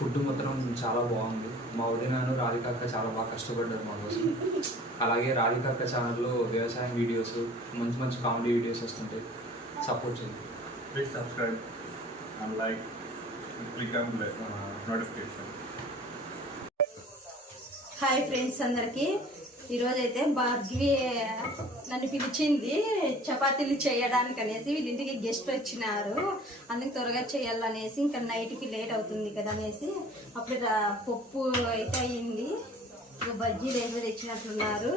Food మాత్రం చాలా బాగుంది. మా వదినాను రాధిక అక్క చాలా బాగా కష్టపడ్డారు మా కోసం అలాగే రాధిక అక్క ఛానల్లో వ్యవసాయం వీడియోస్ మంచి మంచి కామెడీ వీడియోస్ వస్తుంటాయి సపోర్ట్ చేయండి. And click on the uh, notification. Hi friends అందరికి. ఈరోజు అయితే భార్గవి నన్ను పిలిచింది చపాతీలు చేయడానికి అనేసి వీళ్ళ ఇంటికి గెస్ట్ వచ్చినారు. అందుకు త్వరగా చేయాలనేసి ఇంకా నైట్కి లేట్ అవుతుంది కదా అనేసి అప్పుడు పప్పు అయితే అయ్యింది బజ్జీలు ఏదో తెచ్చినట్లున్నారు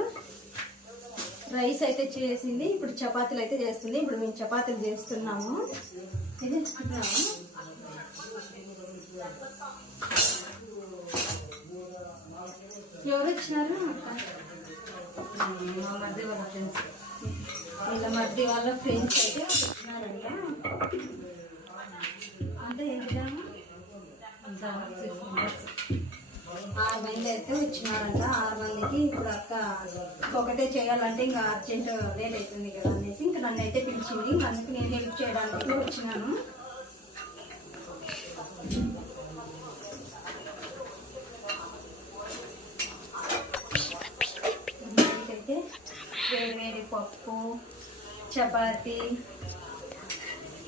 రైస్ అయితే చేసింది. ఇప్పుడు చపాతీలు అయితే చేస్తుంది. ఇప్పుడు మేము చపాతీలు చేస్తున్నాము. ఇది తీసుకుంటున్నాము ఎవరు వచ్చినారు? మా మధ్య వాళ్ళ ఫ్రెండ్స్. మధ్య వాళ్ళ ఫ్రెండ్స్ అయితే వచ్చినారంట. అంటే ఆరు మంది అయితే వచ్చినారంట. ఆరు మందికి ఇప్పుడు అక్క ఒకటే చేయాలంటే ఇంకా అర్జెంట్ లేట్ అవుతుంది కదా అనేసి ఇంకా నన్ను అయితే పిలిచింది. ఇంకా అందుకు నేను హెల్ప్ చేయడానికి వచ్చినాను. అయితే వేడి వేడి పప్పు చపాతి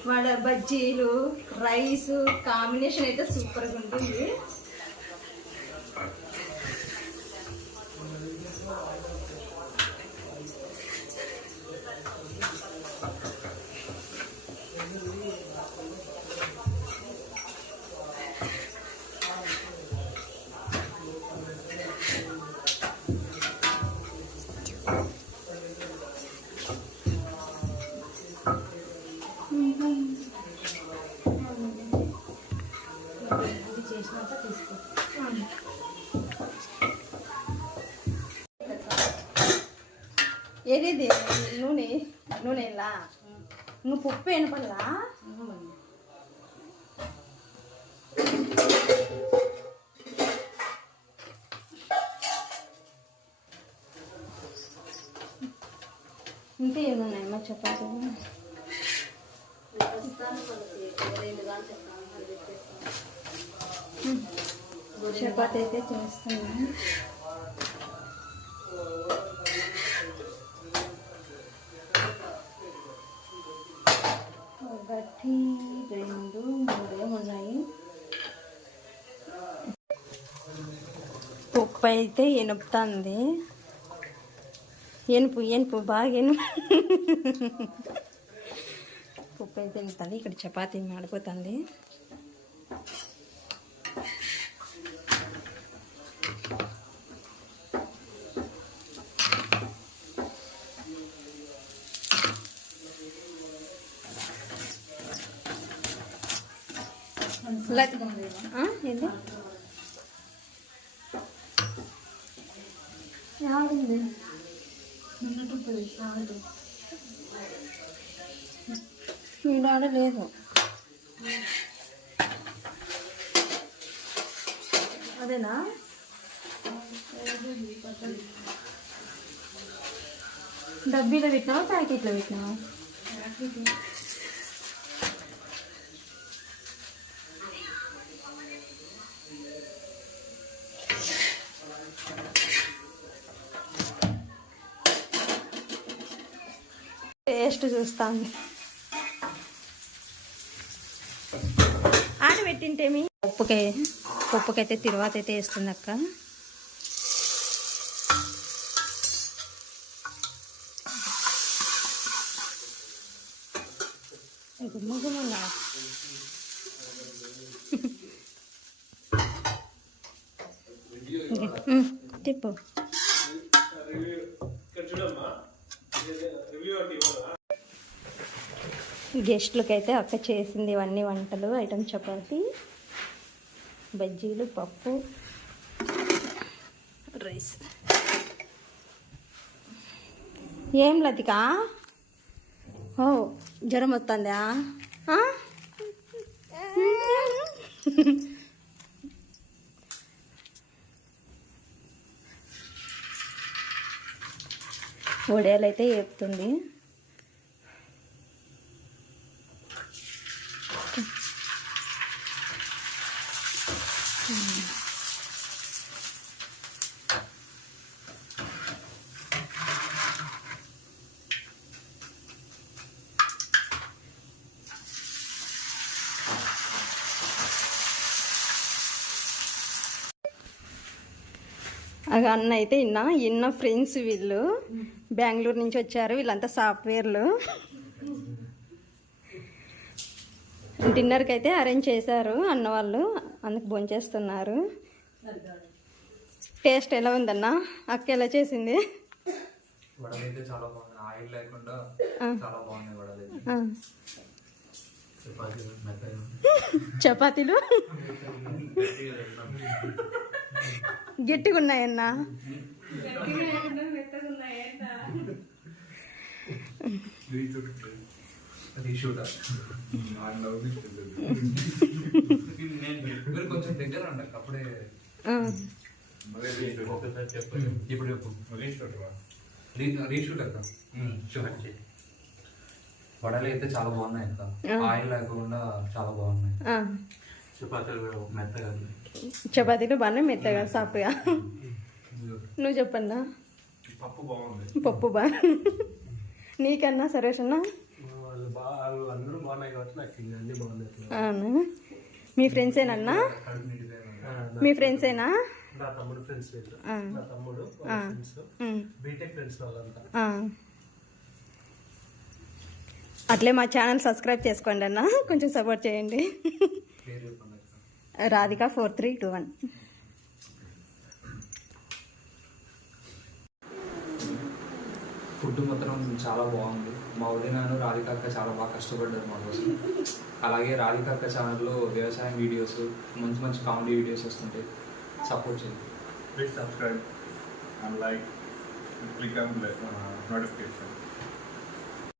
వడ బజ్జీలు రైస్ కాంబినేషన్ అయితే సూపర్గా ఉంటుంది. ఇది చేసినాక తీసుకో ఏది నూనె? నూనె ఇలా నువ్వు పప్పు ఎనపల్లా ఇంకా ఏమున్నాయమ్మా చపాతీ చపాతి అయితే చేస్తున్నాను ఒకటి రెండు మూడు ఉన్నాయి. ఉప్పు అయితే ఎనుపుతుంది ఎనుపు ఎనుపు బాగా ఎనుపు ఉప్పు అయితే ఎనుపుతుంది ఇక్కడ చపాతీ మాడిపోతుంది. ఏంది? యాడుంది? ఈడ ఆడ లేదు. అదేనా? డబ్బీలో పెట్టినావా ప్యాకెట్లో పెట్టినావా? టేస్ట్ చూస్తాను పెట్టింటేమి పప్పుకై పప్పుకైతే తిరువాత అయితే వేస్తుంది అక్క తిప్పు గెస్ట్లకి అయితే అక్క చేసింది ఇవన్నీ వంటలు ఐటమ్ చపాతి బజ్జీలు పప్పు రైస్. ఏం లతిక? ఓ జ్వరం వస్తుందా? వడేలైతే వడియాలు అన్న అయితే ఇన్న ఇన్న ఫ్రెండ్స్ వీళ్ళు బెంగళూరు నుంచి వచ్చారు వీళ్ళంతా సాఫ్ట్వేర్లు డిన్నర్కి అయితే అరేంజ్ చేశారు అన్న వాళ్ళు అందుకు భోంచేస్తున్నారు టేస్ట్ ఎలా ఉందన్న? అక్క ఎలా చేసింది? చపాతీలు గట్టిగా ఉన్నాయన్న వడలు అయితే చాలా బాగున్నాయి అక్క ఆయిల్ లేకుండా చాలా బాగున్నాయి. చపాతీలు మెత్తగా చపాతీలు బాగానే మెత్తగా సాఫ్ట్గా. నువ్వు చెప్పన్నా? పప్పు బాగుంది. పప్పు బా నీకన్నా సరేష్ అన్నా? బాగా. అవును? మీ ఫ్రెండ్సేనన్నా మీ ఫ్రెండ్సేనా నా తమ్ముడు ఫ్రెండ్స్ వీళ్ళు ఆ. నా తమ్ముడు వాళ్ళ ఫ్రెండ్స్ ఉమ్, బీటెక్ ఫ్రెండ్స్ వాళ్ళంతా. ఆ. అట్లే మా ఛానల్ సబ్స్క్రైబ్ చేసుకోండి అన్న. కొంచెం సపోర్ట్ చేయండి. Radhika four three two one. Food మాత్రం చాలా బాగుంది. మా వదినాను రాధిక అక్క చాలా బాగా కష్టపడ్డారు మా కోసం. అలాగే రాధిక అక్క ఛానల్లో వ్యవసాయం వీడియోస్ మంచి మంచి కామెడీ వీడియోస్ వస్తుంటాయి. సపోర్ట్ చేయండి. Please subscribe and like and click on the uh, notification.